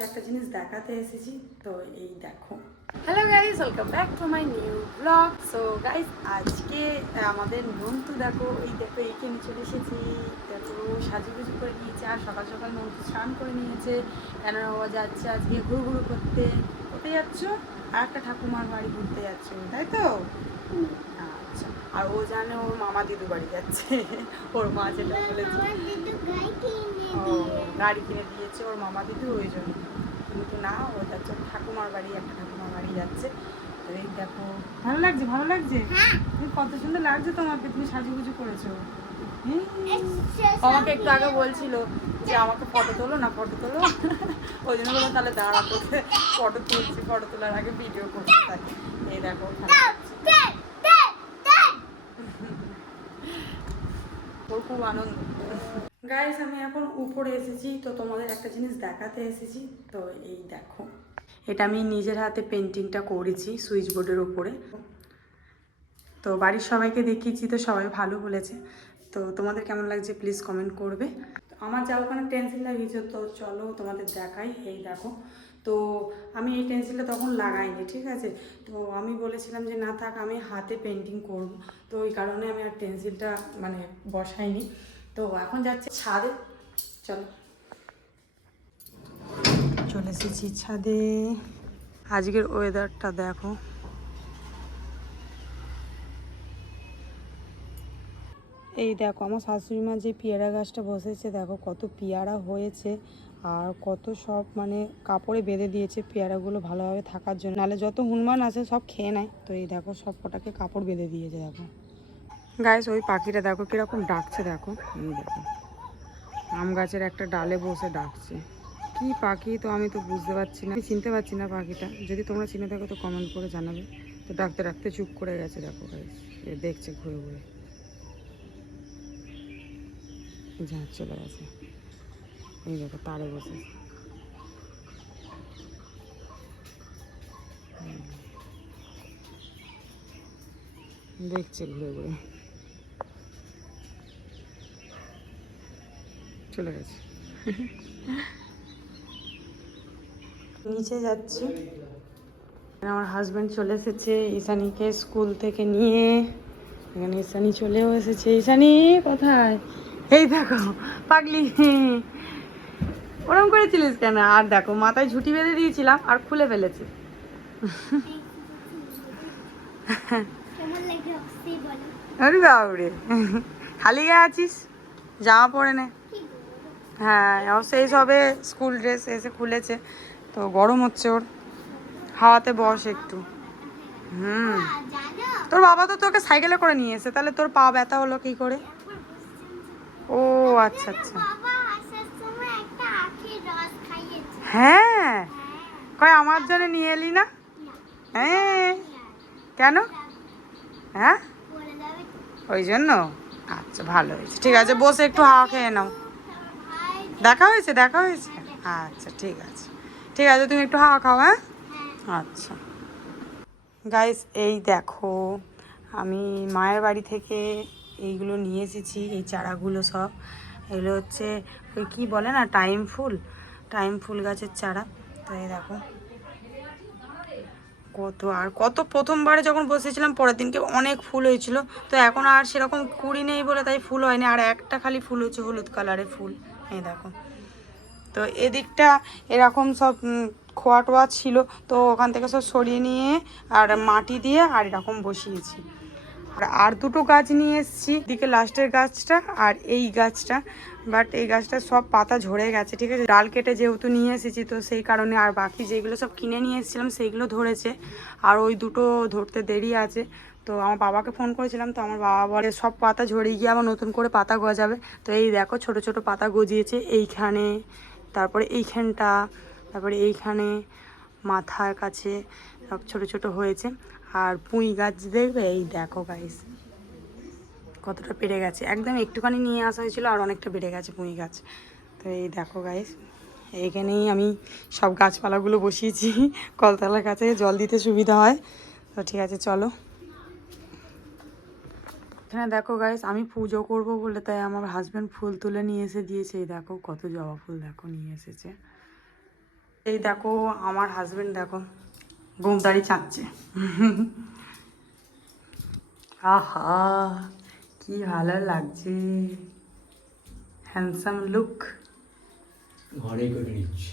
তোমাদের একটা জিনিস দেখাতে এসেছি, তো এই দেখো। Hello guys, welcome back to my new blog. So guys, আজকে আমাদের নন্তু দেখো, এই দেখো এইখানে চলে এসেছি। দেখো সাজুগুজু করে নিয়েছে, আর সকাল সকাল নন্তু স্নান করে নিয়েছে। কেন বাবা যাচ্ছে আজকে ঘুরঘুরু করতে। কোথায় যাচ্ছ? আর একটা ঠাকুমার বাড়ি ঘুরতে যাচ্ছে, তাই তো? আচ্ছা, আর ও জানে ওর মামা দিদু বাড়ি যাচ্ছে। ওর মা যেটা বলেছে, গাড়ি কিনে দিয়েছে ওর মামা দিদু, ওই জন্য। কিন্তু না, ও যাচ্ছে ঠাকুমার বাড়ি, একটা ঠাকুমার বাড়ি যাচ্ছে। তো এই দেখো, ভালো লাগছে, ভালো লাগছে। কত সুন্দর লাগছে তোমাকে, তুমি সাজুগুজু করেছো। আমাকে একটু আগে বলছিল যে আমাকে ফটো তোলো না, ফটো তোলো। ওই জন্য বললাম তাহলে দাঁড়া, তোকে ফটো তুলছি, ফটো তোলার আগে ভিডিও করতে থাকি। এই দেখো, ওর খুব আনন্দ। গাইস, আমি এখন উপরে এসেছি, তো তোমাদের একটা জিনিস দেখাতে এসেছি। তো এই দেখো, এটা আমি নিজের হাতে পেন্টিংটা করেছি সুইচ বোর্ডের উপরে। তো বাড়ির সবাইকে দেখিয়েছি, তো সবাই ভালো বলেছে। তো তোমাদের কেমন লাগছে প্লিজ কমেন্ট করবে। আমার যা ওখানে পেন্সিল লাগিয়েছে, তো চলো তোমাদের দেখাই। এই দেখো, তো আমি এই পেন্সিলটা তখন লাগাইনি, ঠিক আছে। তো আমি বলেছিলাম যে না থাক, আমি হাতে পেন্টিং করব। তো ওই কারণে আমি আর পেন্সিলটা মানে বসাইনি। তো এখন যাচ্ছে ছাদে, চলো। চলে এসেছি ছাদে। আজকের ওয়েদারটা দেখো, এই দেখো আমার শাশুড়ি মা যে পেয়ারা গাছটা বসেছে, দেখো কত পেয়ারা হয়েছে। আর কত সব মানে কাপড়ে বেঁধে দিয়েছে পেয়ারাগুলো ভালোভাবে থাকার জন্য, নাহলে যত হুনমান আছে সব খেয়ে নেয়। তো এই দেখো সব কটাকে কাপড় বেঁধে দিয়েছে। দেখো গাইস, ওই পাখিটা দেখো কিরকম ডাকছে, দেখো। এই দেখো আম গাছের একটা ডালে বসে ডাকছে। কি পাখি তো আমি তো বুঝতে পারছি না, চিনতে পারছি না পাখিটা। যদি তোমরা চিনে থাকো তো কমেন্ট করে জানাবে। তো ডাকতে ডাকতে চুপ করে গেছে, দেখো গাইস, দেখছে ঘুরে ঘুরে। যা চলে গেছে, এই দেখো তারে বসে দেখছে ঘুরে ঘুরে, চলে গেছে। নিচে যাচ্ছি, আমার হাজব্যান্ড চলে এসেছে ঈশানীকে স্কুল থেকে নিয়ে। এখানে ঈশানী চলেও এসেছে। ঈশানী কোথায়? এই দেখো পাগলি, ওরম করেছিলিস কেন? আর দেখো মাথায় ঝুঁটি বেঁধে দিয়েছিলাম আর খুলে ফেলেছে। আরে বাবরে, খালি গায়ে আছিস, জামা পরে নে। হ্যাঁ, সেই সবে স্কুল ড্রেস এসে খুলেছে, তো গরম হচ্ছে ওর। হাওয়াতে বস একটু। তোর বাবা তো তোকে সাইকেলে করে নিয়ে এসে, তাহলে তোর পা ব্যথা হলো কি করে? ও আচ্ছা আচ্ছা। হ্যাঁ, কয় আমার জন্য নিয়ে এলি না? হ্যাঁ, কেন? হ্যাঁ, ওই জন্য। আচ্ছা, ভালো হয়েছে, ঠিক আছে, বসে একটু হাওয়া খেয়ে নাও। দেখা হয়েছে, দেখা হয়েছে। আচ্ছা ঠিক আছে, ঠিক আছে, তুমি একটু হাওয়া খাও। হ্যাঁ, আচ্ছা। গাইস, এই দেখো আমি মায়ের বাড়ি থেকে এইগুলো নিয়ে এসেছি, এই চারাগুলো সব। এগুলো হচ্ছে ওই কী বলে না, টাইম ফুল গাছের চারা। তো এই দেখো কত, আর কত প্রথমবারে যখন বসেছিলাম পরের দিনকে অনেক ফুল হয়েছিল। তো এখন আর সেরকম কুড়ি নেই বলে তাই ফুল হয়নি, আর একটা খালি ফুল হচ্ছে হলুদ কালারের ফুল। এই দেখো, তো এদিকটা এরকম সব খোয়া টোয়া ছিল, তো ওখান থেকে সব সরিয়ে নিয়ে আর মাটি দিয়ে আর এরকম বসিয়েছি। আর দুটো গাছ নিয়ে এসেছি, দিকে লাস্টের গাছটা আর এই গাছটা। বাট এই গাছটা সব পাতা ঝরে গেছে, ঠিক আছে, ডাল কেটে যেহেতু নিয়ে এসেছি, তো সেই কারণে। আর বাকি যেগুলো সব কিনে নিয়ে এসেছিলাম সেইগুলো ধরেছে, আর ওই দুটো ধরতে দেরি আছে। তো আমার বাবাকে ফোন করেছিলাম, তো আমার বাবা বলে সব পাতা ঝরে গিয়ে আবার নতুন করে পাতা গজাবে। তো এই দেখো ছোট ছোট পাতা গজিয়েছে এইখানে, তারপরে এইখানটা, তারপরে এইখানে মাথার কাছে সব ছোট ছোট হয়েছে। আর পুঁই গাছ দেখবে, এই দেখো গাইস কতটা বেড়ে গেছে, একদম একটুখানি নিয়ে আসা হয়েছিল আর অনেকটা বেড়ে গেছে পুঁই গাছ। তো এই দেখো গাইস, এইখানেই আমি সব গাছপালাগুলো বসিয়েছি, কলতলার কাছে জল দিতে সুবিধা হয়। তো ঠিক আছে চলো। এখানে দেখো গাইস, আমি পুজো করব বলে তাই আমার হাজব্যান্ড ফুল তুলে নিয়ে এসে দিয়েছে। এই দেখো কত জবা ফুল দেখো নিয়ে এসেছে। এই দেখো আমার হাজবেন্ড দেখো বোমদারি চাচ্ছে। আহা কি ভালো লাগছে, হ্যান্ডসাম লুক। ঘরে করে নিচ্ছি।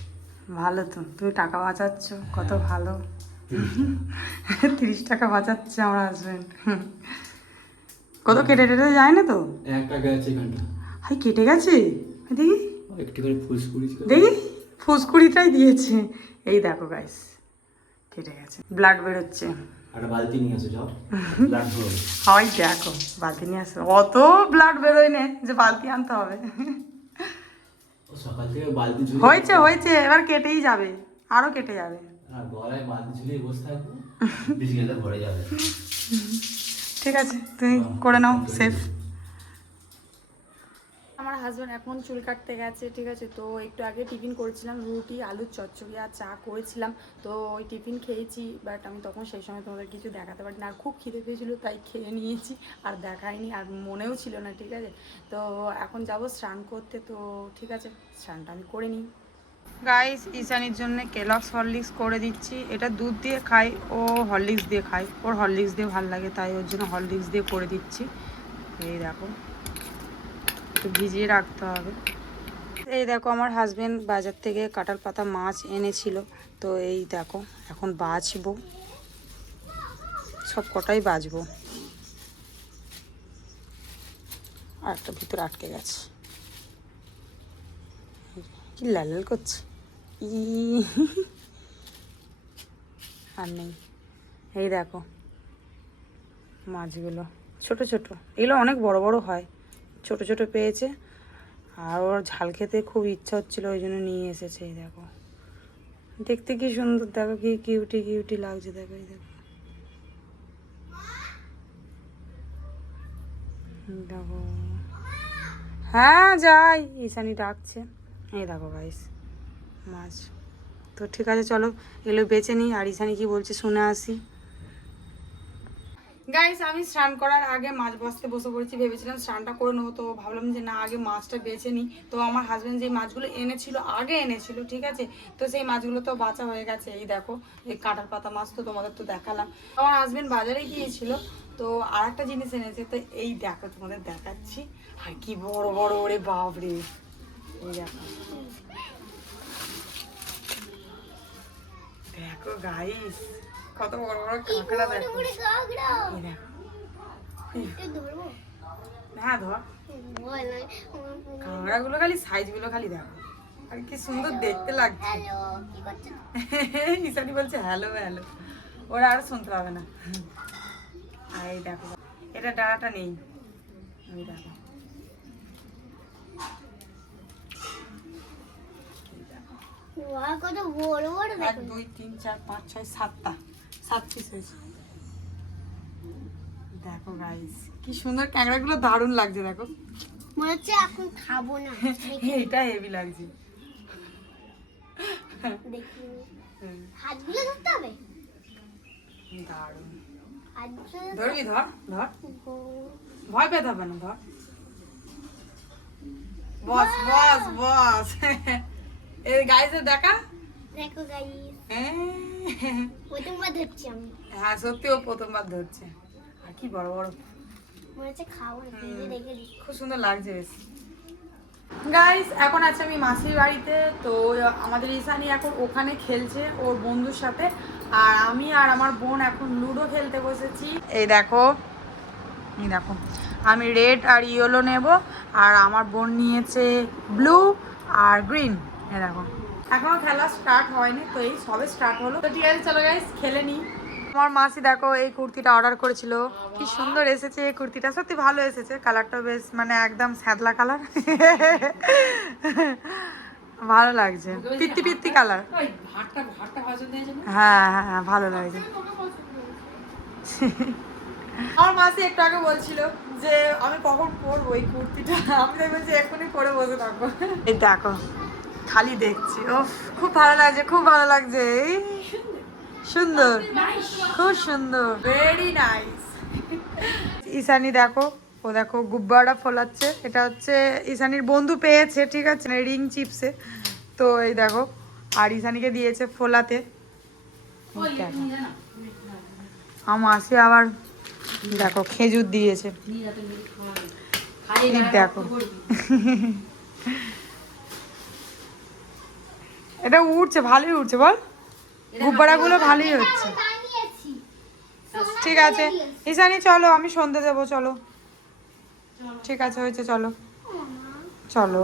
ভালো তো, তুমি টাকা বাঁচাচ্ছ, কত ভালো। 30 টাকা বাঁচাচ্ছে আমার হাজবেন্ড। কত কেটে টেটে যায় না তো? 1 টাকা আছে এখানটা। হাই কেটে গেছে, দেখি একটু করে ফুসকুড়ি দেখি, ফুসকুড়িটাই দিয়েছে। এই দেখো গাইস কেটে গেছে, ব্লাড বেরোচ্ছে। একটা বালতি নিয়ে আসো, যাও ব্লাড ভরো। হয় দেখো বালতি নিয়ে আসো, অত ব্লাড বেরোয় না যে বালতি আনতে হবে। সকাল থেকে বালতি ঝুলিয়ে হয়েছে হয়েছে, এবার কেটেই যাবে, আরো কেটে যাবে। আর গলায় বালতি ঝুলিয়ে বসে থাকবো, বিজনেসটা ভরে যাবে। ঠিক আছে তুমি করে নাও সেফ। আমার হাজব্যান্ড এখন চুল কাটতে গেছে, ঠিক আছে। তো একটু আগে টিফিন করেছিলাম, রুটি আলুর চচ্চড়ি আর চা করেছিলাম। তো ওই টিফিন খেয়েছি, বাট আমি তখন সেই সময় তোমাদের কিছু দেখাতে পারি না, আর খুব খিদে পেয়েছিলো তাই খেয়ে নিয়েছি, আর দেখাইনি, আর মনেও ছিল না, ঠিক আছে। তো এখন যাব স্নান করতে, তো ঠিক আছে স্নানটা আমি করে নিই। গাইস ঈশানির জন্য কেলগস হরলিক্স করে দিচ্ছি, এটা দুধ দিয়ে খাই, ও হরলিক্স দিয়ে খাই, ওর হরলিক্স দিয়ে ভালো লাগে, তাই ওর জন্য হরলিক্স দিয়ে করে দিচ্ছি। এই দেখো একটু ভিজিয়ে রাখতে হবে। এই দেখো আমার হাজবেন্ড বাজার থেকে কাঁঠাল পাতা মাছ এনেছিল, তো এই দেখো এখন বাছবো, সব কটাই বাছবো। আর একটা ভিতরে আটকে গেছে, কি লাল লাল করছে, ই আর নেই। এই দেখো মাছগুলো ছোট ছোট, এগুলো অনেক বড় বড় হয়, ছোট ছোট পেয়েছে, আর ওর ঝাল খেতে খুব ইচ্ছা হচ্ছিল, ওই জন্য নিয়ে এসেছে। এই দেখো দেখতে কি সুন্দর, দেখো কি কিউটি কিউটি লাগছে, দেখো এই দেখো দেখো। হ্যাঁ যাই, ঈশানি ডাকছে। এই দেখো গাইস মাছ, তো ঠিক আছে চলো এগুলো বেছে নিই, আর ঈশানি কি বলছে শুনে আসি। গাইস আমি স্নান করার আগে মাছ বাছতে বসে পড়েছি, ভেবেছিলাম স্নানটা করে নেবো, তো ভাবলাম যে না আগে মাছটা বেছে নিই। তো আমার হাজব্যান্ড যে মাছগুলো এনেছিল আগে এনেছিল, ঠিক আছে, তো সেই মাছগুলো তো বাছা হয়ে গেছে। এই দেখো এই কাঁঠাল পাতা মাছ তো তোমাদের তো দেখালাম। আমার হাজব্যান্ড বাজারে গিয়েছিল, তো আর একটা জিনিস এনেছে, তো এই দেখো তোমাদের দেখাচ্ছি, আর কি বড় বড়, ওরে বাপরে, এই দেখো দেখো গাইস কত বড় বড় কাঁকড়া, দেখো হ্যাঁ ধর, কাঁকড়াগুলো খালি সাইজগুলো খালি দেখো, আর কি সুন্দর দেখতে লাগছে। ঈশানি বলছে হ্যালো হ্যালো, ওরা আর শুনতে পাবে না। আর এই দেখো এটা ডাঁড়াটা নেই, এই দেখো 1 2 3 4 5 6 7টা, 7 পিস হয়েছে। দেখো গাইস কি সুন্দর, ক্যাংড়াগুলো দারুণ লাগছে, দেখো মনে হচ্ছে এখন খাবো না। এটা হেভি লাগছে, দেখি হাতগুলো ধরতে হবে, দারুণ। হাতগুলো ধরবি, ধর ধর, ভয় পেতে হবে না, ধর, বস বস বস। এই গাইসে দেখা, দেখো গাইস হ্যাঁ প্রথমবার ধরছি আমি। হ্যাঁ সত্যি ও প্রথমবার ধরছে, আর কি বড় বড়, মনে হচ্ছে খাবো না, ফ্রিজে রেখে দিই। খুব সুন্দর লাগছে বেশ। গাইস এখন আছে আমি মাসির বাড়িতে, তো আমাদের ঈশানি এখন ওখানে খেলছে ওর বন্ধুর সাথে, আর আমি আর আমার বোন এখন লুডো খেলতে বসেছি। এই দেখো এই দেখো আমি রেড আর ইয়েলো নেব, আর আমার বোন নিয়েছে ব্লু আর গ্রিন। এই দেখো এখনো খেলা স্টার্ট হয়নি, তো এই সবে স্টার্ট হলো, তো ঠিক আছে চলো গাইস খেলে নিই। আমার মাসি দেখো এই কুর্তিটা অর্ডার করেছিল, কি সুন্দর এসেছে এই কুর্তিটা, সত্যি ভালো এসেছে, কালারটা বেশ মানে একদম শ্যাদলা কালার, ভালো লাগছে, পিত্তি পিত্তি কালার, হ্যাঁ হ্যাঁ ভালো লাগছে। আমার মাসি একটু আগে বলছিল যে আমি কখন পরবো এই কুর্তিটা, আমি বলছি এখনই পরে বসে থাকবো। এই দেখো খালি দেখছি, ও খুব ভালো লাগছে, খুব ভালো লাগছে, এই সুন্দর, খুব সুন্দর, ভেরি নাইস। ঈশানি দেখো, ও দেখো গুব্বারা ফোলাচ্ছে, এটা হচ্ছে ঈশানির বন্ধু পেয়েছে, ঠিক আছে রিং চিপসে। তো এই দেখো আর ঈশানীকে দিয়েছে ফোলাতে। আমার মাসি আবার দেখো খেজুর দিয়েছে, দেখো এটা উঠছে, ভালোই উঠছে বল, গুব্বারাগুলো ভালোই হচ্ছে। বানিয়েছি ঠিক আছে ঈশানী চলো, আমি সন্ধে দেবো, চলো। ঠিক আছে হয়েছে, চলো চলো।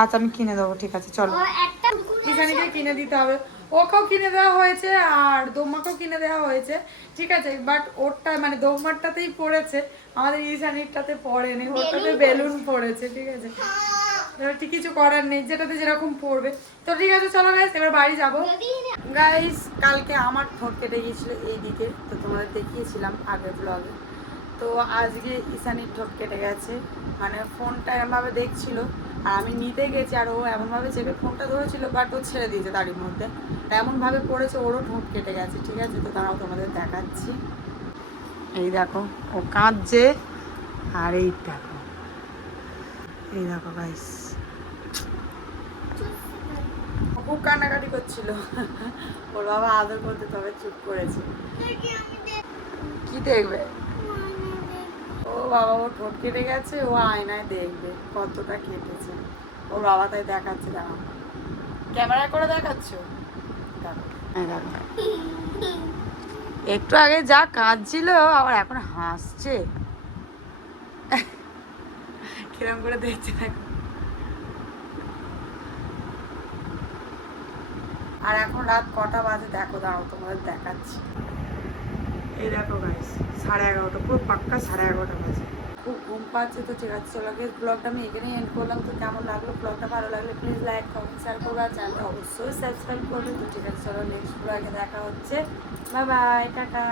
আচ্ছা আমি কিনে দেবো, ঠিক আছে চলো। ও একটা ঈশানীকে কিনে দিতে হবে, ওকেও কিনে দেওয়া হয়েছে আর দোম্মাকেও কিনে দেওয়া হয়েছে, ঠিক আছে। বাট ওরটা মানে দোম্মারটাতেই পড়েছে, আমাদের ঈশানীরটাতে পড়েনি, ওরটাতে বেলুন পড়েছে, ঠিক আছে। এবার ঠিক কিছু করার নেই, যেটাতে যেরকম পড়বে। তো ঠিক আছে চলো গাইস, এবার বাড়ি যাবো। গাইস কালকে আমার ঠোঁট কেটে গিয়েছিল এইদিকে, তো তোমাদের দেখিয়েছিলাম আগের ব্লগে। তো আজকে ঈশানীর ঠোঁট কেটে গেছে, মানে ফোনটা এমনভাবে দেখছিল আর আমি নিতে গেছি, আর ও এমনভাবে চেপে ফোনটা ধরেছিল, বাট ও ছেড়ে দিয়েছে তারই মধ্যে, এমনভাবে পড়েছে ওরও ঠোঁট কেটে গেছে, ঠিক আছে। তো তারাও তোমাদের দেখাচ্ছি, এই দেখো ও কাঁদছে, আর এই দেখো, এই দেখো গাইস খুব কান্নাকাটি করছিল, ওর বাবা আদর করতে তবে চুপ করেছে। কি দেখবে ও বাবা, ও ঠোঁট কেটে গেছে, ও আয়নায় দেখবে কতটা কেটেছে, ওর বাবা তাই দেখাচ্ছে, দেখো ক্যামেরা করে দেখাচ্ছ, দেখো এই দেখো একটু আগে যা কাঁদছিল আবার এখন হাসছে, কিরম করে দেখছে দেখো। আর এখন রাত কটা বাজে দেখো, দাঁড়াও তোমাদের দেখাচ্ছি, এই দেখো গাইস 11:30, পুরো পাক্কা 11:30 বাজে। খুব ঘুম পাচ্ছে, তো ঠিক আছে চলো গিয়ে ব্লগটা আমি এখানেই এন্ড করলাম। তো কেমন লাগলো ব্লগটা, ভালো লাগলে প্লিজ লাইক কমেন্ট শেয়ার করবে, আর চ্যানেলটা অবশ্যই সাবস্ক্রাইব করবে। তো ঠিক আছে চলো নেক্সট ব্লগে দেখা হচ্ছে, বাই বাই, টাটা।